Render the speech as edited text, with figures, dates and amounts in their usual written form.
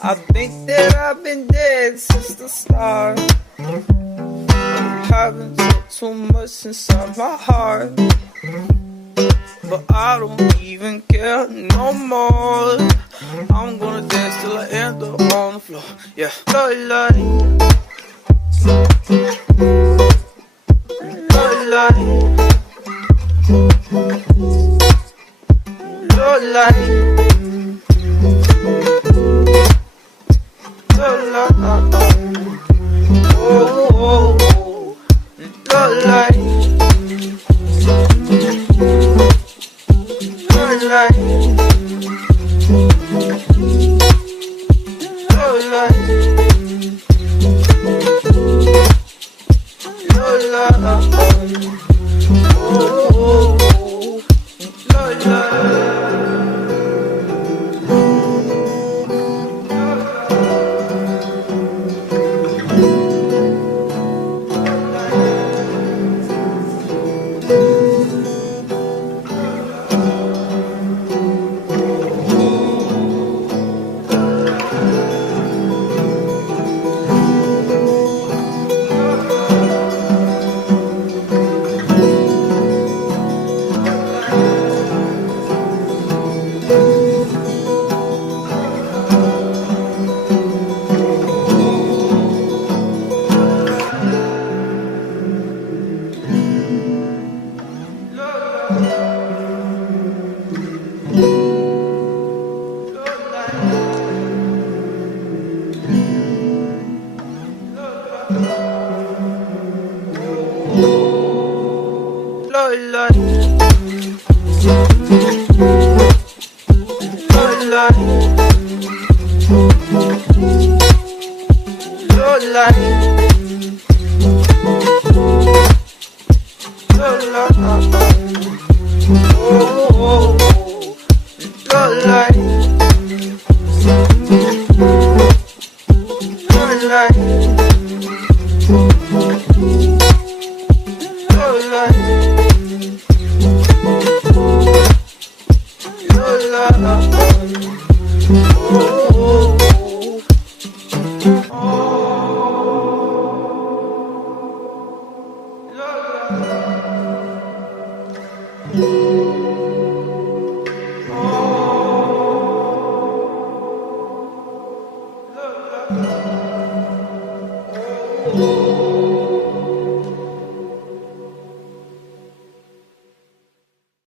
I think that I've been dead since the start. I haven't took too much inside my heart, but I don't even care no more. I'm gonna dance till I end up on the floor. Yeah, love life, love life, love life. Oh,